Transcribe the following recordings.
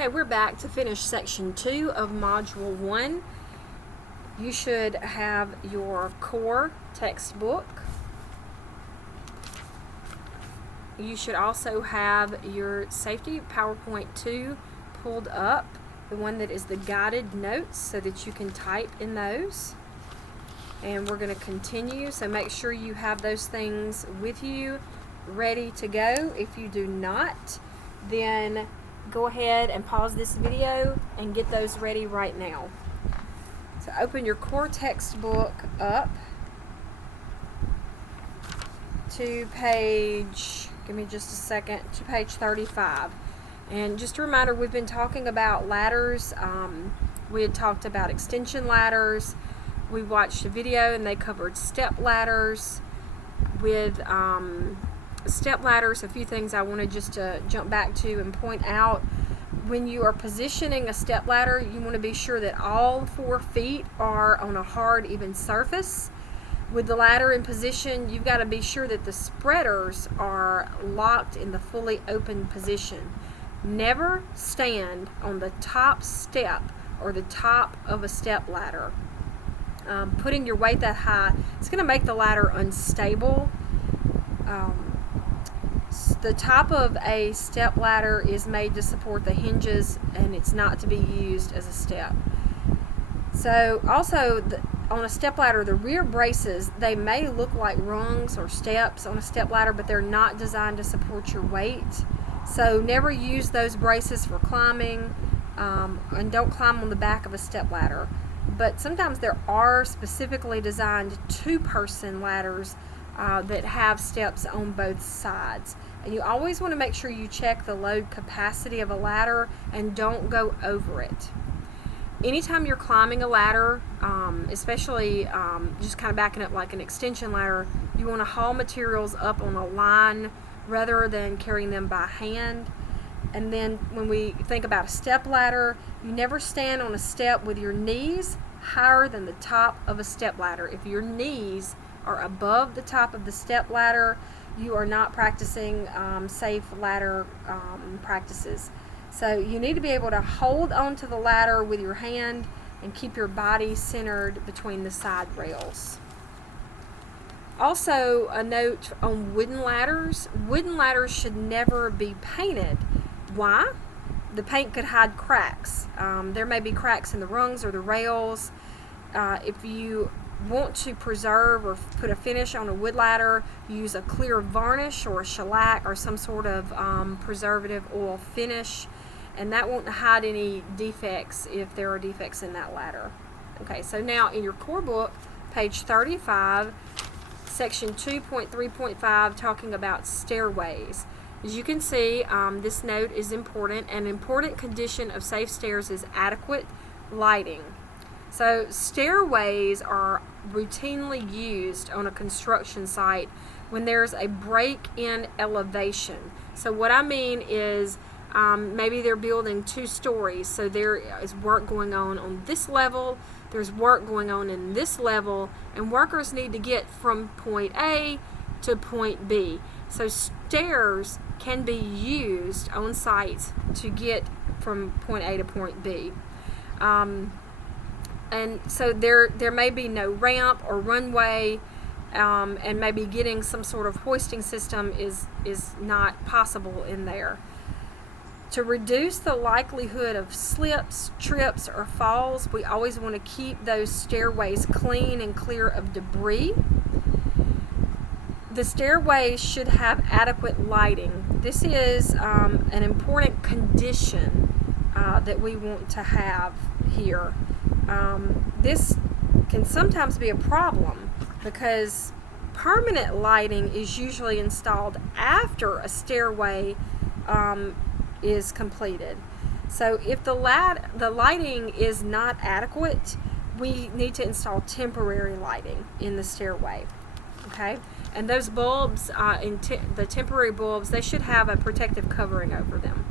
Okay, we're back to finish section 2 of module 1. You should have your core textbook. You should also have your safety PowerPoint 2 pulled up, the one that is the guided notes, so that you can type in those. And we're going to continue, so make sure you have those things with you ready to go. If you do not, then go ahead and pause this video and get those ready right now. So open your core textbook up to page, give me just a second, to page 35. And just a reminder, we've been talking about ladders. We had talked about extension ladders. We watched a video and they covered step ladders. With step ladders, a few things I wanted just to jump back to and point out. When you are positioning a step ladder, you want to be sure that all 4 feet are on a hard, even surface. With the ladder in position, you've got to be sure that the spreaders are locked in the fully open position. Never stand on the top step or the top of a step ladder. Putting your weight that high, it's going to make the ladder unstable. The top of a step ladder is made to support the hinges, and it's not to be used as a step. So also on a step ladder, the rear braces, they may look like rungs or steps on a step ladder, but they're not designed to support your weight. So never use those braces for climbing, and don't climb on the back of a step ladder. But sometimes there are specifically designed 2-person ladders that have steps on both sides. And you always want to make sure you check the load capacity of a ladder and don't go over it. Anytime you're climbing a ladder, especially just kind of backing up like an extension ladder, you want to haul materials up on a line rather than carrying them by hand. And then when we think about a step ladder, you never stand on a step with your knees higher than the top of a step ladder. If your knees are above the top of the step ladder, you are not practicing safe ladder practices. So you need to be able to hold onto the ladder with your hand and keep your body centered between the side rails. Also, a note on wooden ladders. Wooden ladders should never be painted. Why? The paint could hide cracks. There may be cracks in the rungs or the rails. If you want to preserve or put a finish on a wood ladder, use a clear varnish or a shellac or some sort of preservative oil finish, and that won't hide any defects if there are defects in that ladder. Okay, so now in your core book, page 35, section 2.3.5, talking about stairways. As you can see, this note is important. An important condition of safe stairs is adequate lighting. So stairways are routinely used on a construction site when there's a break in elevation. So what I mean is maybe they're building 2 stories, so there is work going on this level, there's work going on in this level, and workers need to get from point A to point B. So stairs can be used on sites to get from point A to point B. And so there may be no ramp or runway, and maybe getting some sort of hoisting system is not possible in there. To reduce the likelihood of slips, trips, or falls, we always want to keep those stairways clean and clear of debris. The stairways should have adequate lighting. This is an important condition that we want to have here. This can sometimes be a problem because permanent lighting is usually installed after a stairway is completed. So if the lighting is not adequate, we need to install temporary lighting in the stairway. Okay, and those bulbs, the temporary bulbs, they should have a protective covering over them.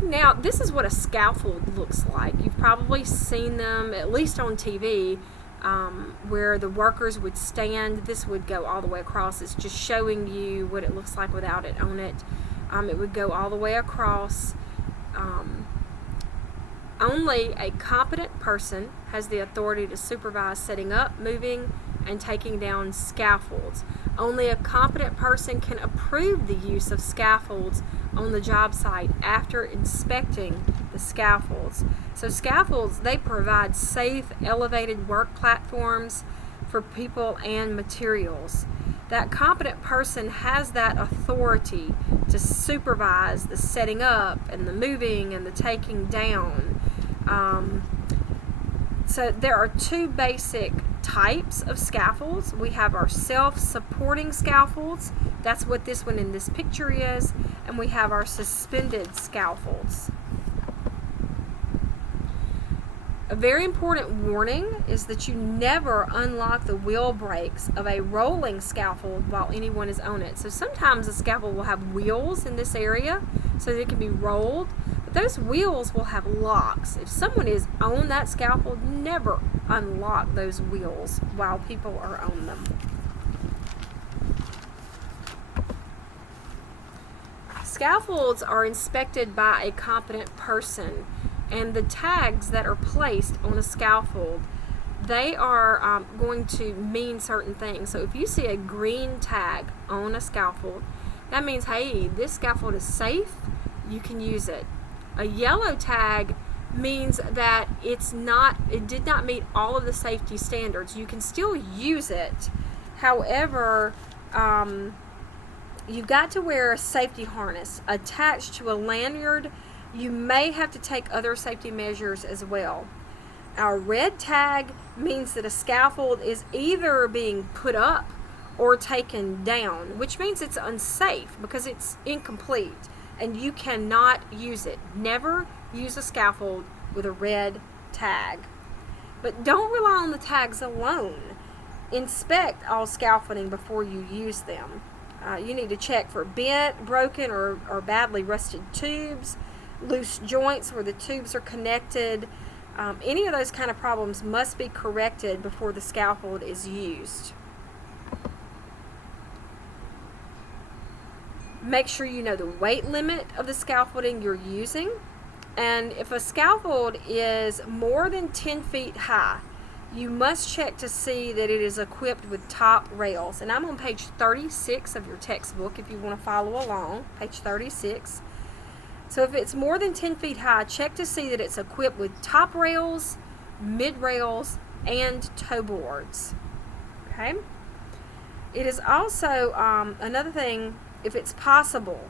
Now, this is what a scaffold looks like. You've probably seen them, at least on TV, where the workers would stand. This would go all the way across. It's just showing you what it looks like without it on it. It would go all the way across. Only a competent person has the authority to supervise setting up, moving, and taking down scaffolds. Only a competent person can approve the use of scaffolds on the job site after inspecting the scaffolds. So scaffolds, they provide safe, elevated work platforms for people and materials. That competent person has that authority to supervise the setting up and the moving and the taking down. So there are two basic types of scaffolds. We have our self-supporting scaffolds. That's what this one in this picture is. And we have our suspended scaffolds. A very important warning is that you never unlock the wheel brakes of a rolling scaffold while anyone is on it. So sometimes a scaffold will have wheels in this area so that it can be rolled, but those wheels will have locks. If someone is on that scaffold, never unlock those wheels while people are on them. Scaffolds are inspected by a competent person, and the tags that are placed on a scaffold, they are going to mean certain things. So if you see a green tag on a scaffold, that means, hey, this scaffold is safe, you can use it. A yellow tag means that it did not meet all of the safety standards. You can still use it. However, you've got to wear a safety harness attached to a lanyard. You may have to take other safety measures as well. Our red tag means that a scaffold is either being put up or taken down, which means it's unsafe because it's incomplete and you cannot use it. Never use a scaffold with a red tag. But don't rely on the tags alone. Inspect all scaffolding before you use them. You need to check for bent, broken, or badly rusted tubes, loose joints where the tubes are connected. Any of those kind of problems must be corrected before the scaffold is used. Make sure you know the weight limit of the scaffolding you're using. And if a scaffold is more than 10 feet high, you must check to see that it is equipped with top rails. And I'm on page 36 of your textbook if you want to follow along, page 36. So if it's more than 10 feet high, check to see that it's equipped with top rails, mid rails, and toe boards. Okay? It is also another thing, if it's possible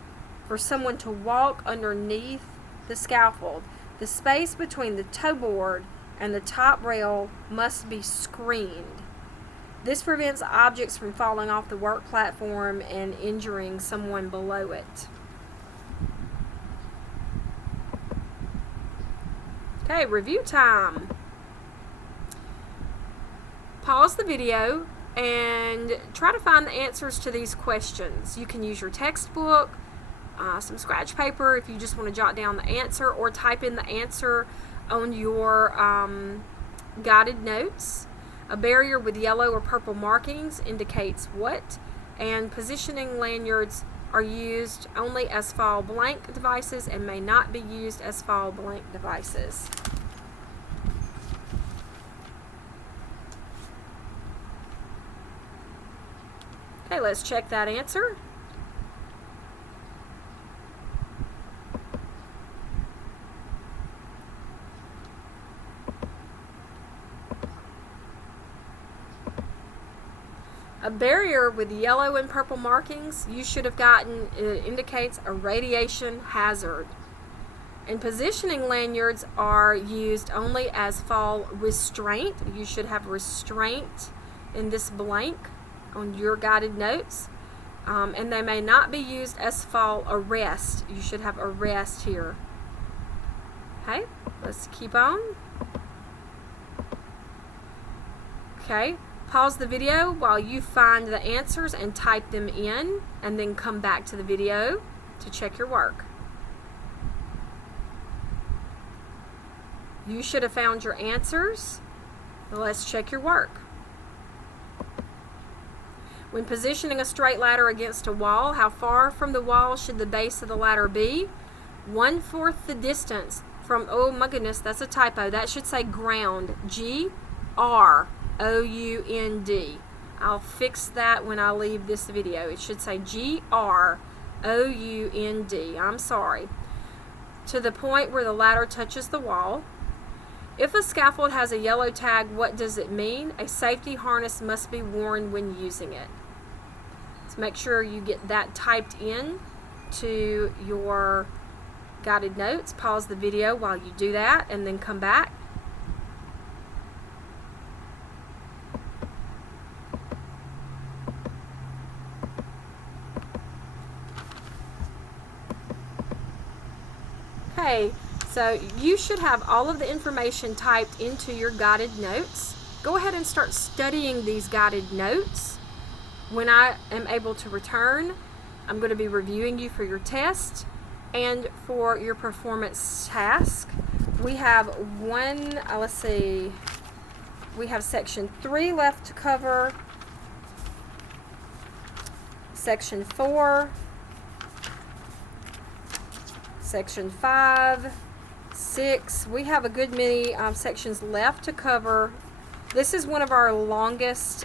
for someone to walk underneath the scaffold, the space between the toe board and the top rail must be screened. This prevents objects from falling off the work platform and injuring someone below it. Okay, review time. Pause the video and try to find the answers to these questions. You can use your textbook, some scratch paper if you just want to jot down the answer, or type in the answer on your guided notes. A barrier with yellow or purple markings indicates what, and positioning lanyards are used only as fall blank devices and may not be used as fall blank devices. Okay, let's check that answer. A barrier with yellow and purple markings, you should have gotten, it indicates a radiation hazard. And positioning lanyards are used only as fall restraint. You should have restraint in this blank on your guided notes. And they may not be used as fall arrest. You should have arrest here. Okay, let's keep on. Okay. Pause the video while you find the answers and type them in, and then come back to the video to check your work. You should have found your answers. Now let's check your work. When positioning a straight ladder against a wall, how far from the wall should the base of the ladder be? 1/4 the distance from, oh my goodness, that's a typo. That should say ground. G-R-O-U-N-D. I'll fix that when I leave this video. It should say G-R-O-U-N-D. I'm sorry. To the point where the ladder touches the wall. If a scaffold has a yellow tag, what does it mean? A safety harness must be worn when using it. So make sure you get that typed in to your guided notes. Pause the video while you do that and then come back. Okay, so you should have all of the information typed into your guided notes. Go ahead and start studying these guided notes. When I am able to return, I'm going to be reviewing you for your test and for your performance task. We have we have section 3 left to cover, section 4, section 5, 6. We have a good many sections left to cover. This is one of our longest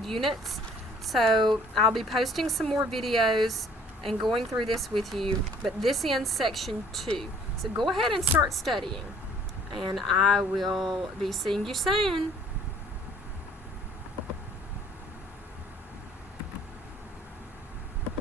units, so I'll be posting some more videos and going through this with you, but this ends section 2. So go ahead and start studying, and I will be seeing you soon.